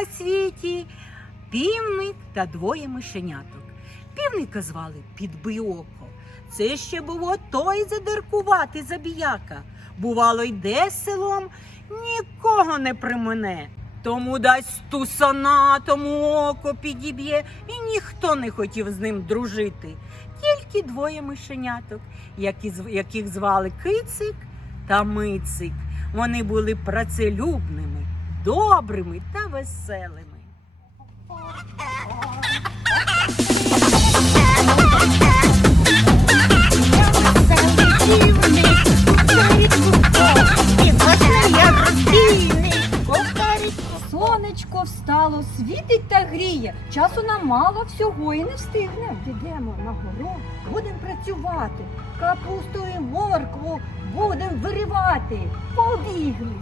на світі півник та двоє мишеняток. Півника звали Підбиоко. Це ще було той задиркуватий забіяка. Бувало, йде селом, нікого не примине. Тому дасть тусана, тому око підіб'є, і ніхто не хотів з ним дружити. Тільки двоє мишеняток, яких звали Кицик та Мицик. Вони були працелюбними, добрими та веселими. Сонечко встало, світить та гріє. Часу нам мало всього і не встигнемо. Підемо на город, будемо працювати. Капусту і моркву будемо виривати. Побігли.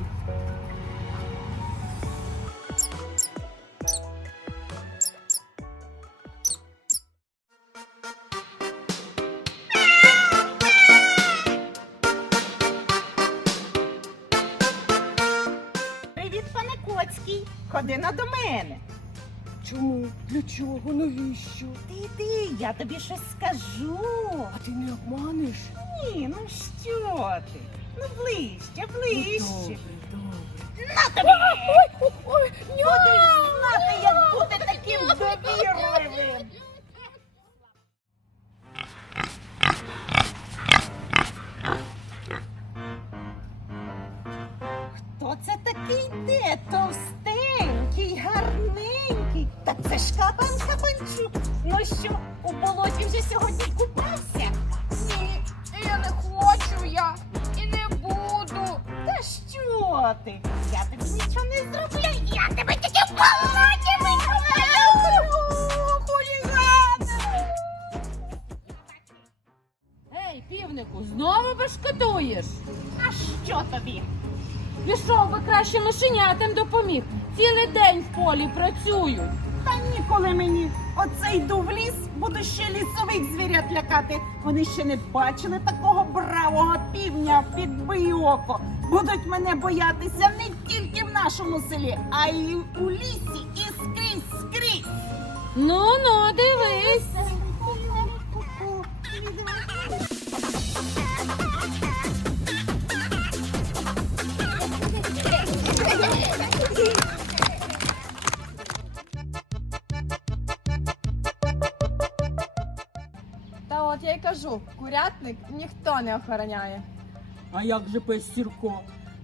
Коцький. На до мене. Чому? Для чого? Навіщо? Ти йди, я тобі щось скажу. А ти не обманеш? Ні, ну що ти? Ну ближче, ближче. добре. На тобі! Ой, ой, Будеш знати, як бути таким довірливим. Хто це такий йде? Товстенький, гарненький. Та це ж кабан кабанчук. Ну що, у болоті вже сьогодні купався? Ні, я не хочу я і не буду. Та що ти? Я тобі нічого не зроблю. Я тебе тільки в болоті. Хуліган! Ей, півнику, знову бешкетуєш? А що тобі? Пішов би краще мишенятам допоміг. Цілий день в полі працюю. Та ніколи мені. Оце йду в ліс, буду ще лісових звірят лякати. Вони ще не бачили такого бравого півня під око. Будуть мене боятися не тільки в нашому селі, а й у лісі і скрізь скрізь. Ну ну, дивись. Кажу, курятник ніхто не охороняє. А як же пес Сірко?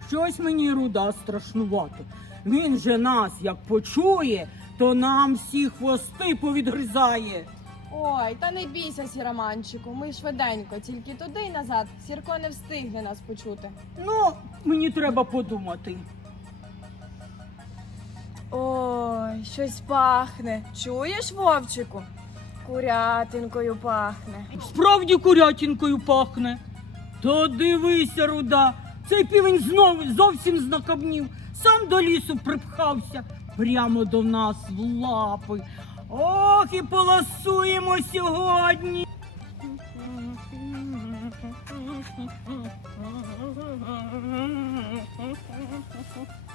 Щось мені руда страшнувати. Він же нас як почує, то нам всі хвости повідгризає. Ой, та не бійся, сіроманчику, ми швиденько, тільки туди й назад. Сірко не встигне нас почути. Ну, мені треба подумати. Ой, щось пахне. Чуєш, вовчику? Курятинкою пахне. Справді курятінкою пахне. То дивися, руда, цей півень знову зовсім знакобнів. Сам до лісу припхався прямо до нас в лапи. Ох, і поласуємо сьогодні.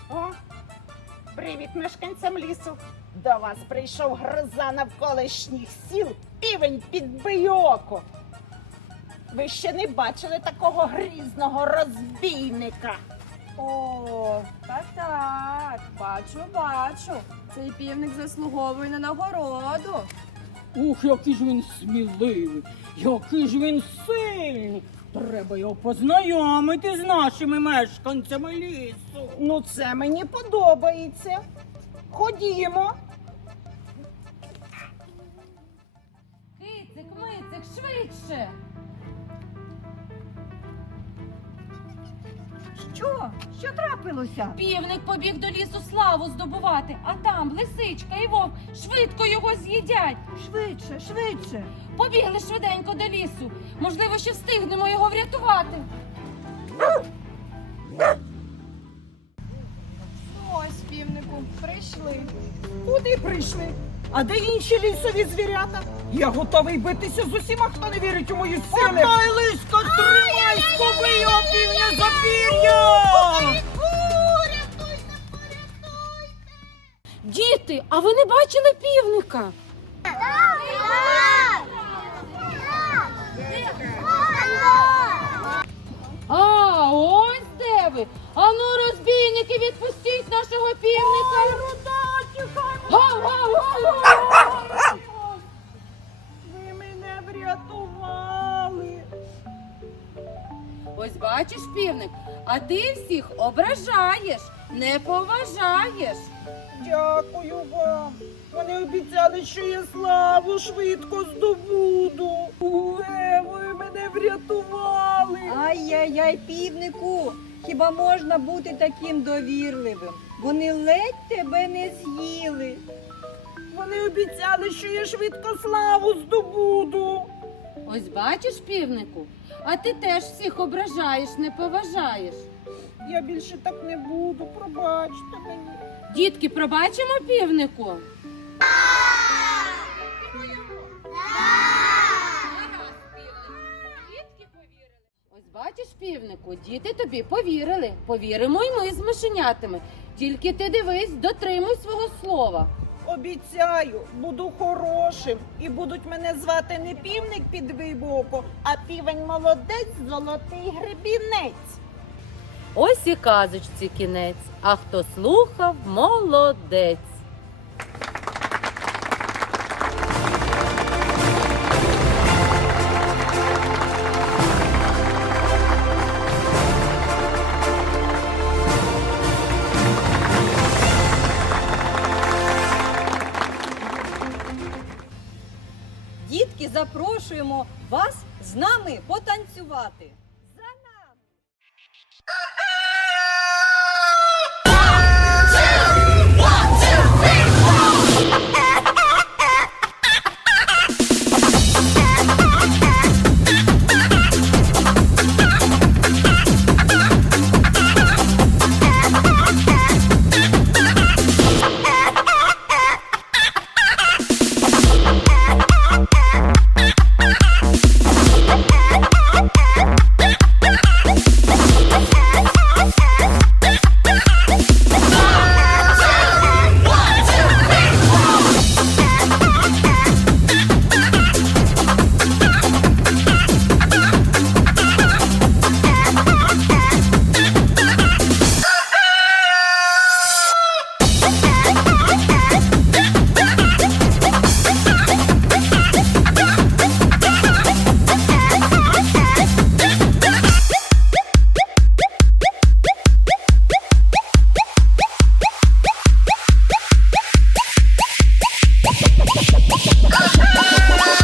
О, привіт мешканцям лісу. До вас прийшов гроза навколишніх сіл півень під Бийоко. Ви ще не бачили такого грізного розбійника. О, так так, бачу, бачу. Цей півник заслуговує на нагороду. Ух, який ж він сміливий, який ж він сильний. Треба його познайомити з нашими мешканцями лісу. Ну, це мені подобається. Ходімо. Кицик, мицик, швидше. Що? Що трапилося? Півник побіг до лісу славу здобувати, а там лисичка і вовк швидко його з'їдять. Швидше, швидше. Побігли швиденько до лісу. Можливо, ще встигнемо його врятувати. Ось, півнику, прийшли. Куди прийшли? А де інші лісові звірята? Я готовий битися з усіма, хто не вірить у мої сили. Дай лисько, тримай скоби його півня за пір'я! Діти, а ви не бачили півника? А, ось де ви. Ану, розбійники, відпустіть нашого півника. Ви мене врятували. Ось бачиш, півник, а ти всіх ображаєш, не поважаєш. Дякую вам. Вони обіцяли, що я славу швидко здобуду. Е, ви мене врятували. Ай-яй-яй, півнику, хіба можна бути таким довірливим? Вони ледь тебе не з'їли. Вони обіцяли, що я швидко славу здобуду. Ось бачиш, півнику, а ти теж всіх ображаєш, не поважаєш. Я більше так не буду, пробачте мені. Дітки, пробачимо півнику. Ось бачиш, півнику, діти тобі повірили. Повіримо й ми з мишенятами. Тільки ти дивись, дотримуй свого слова. Обіцяю, буду хорошим і будуть мене звати не півник під вибоку, а півень молодець, золотий гребінець. Ось і казочці кінець. А хто слухав, молодець. Запрошуємо вас з нами потанцювати. Oh,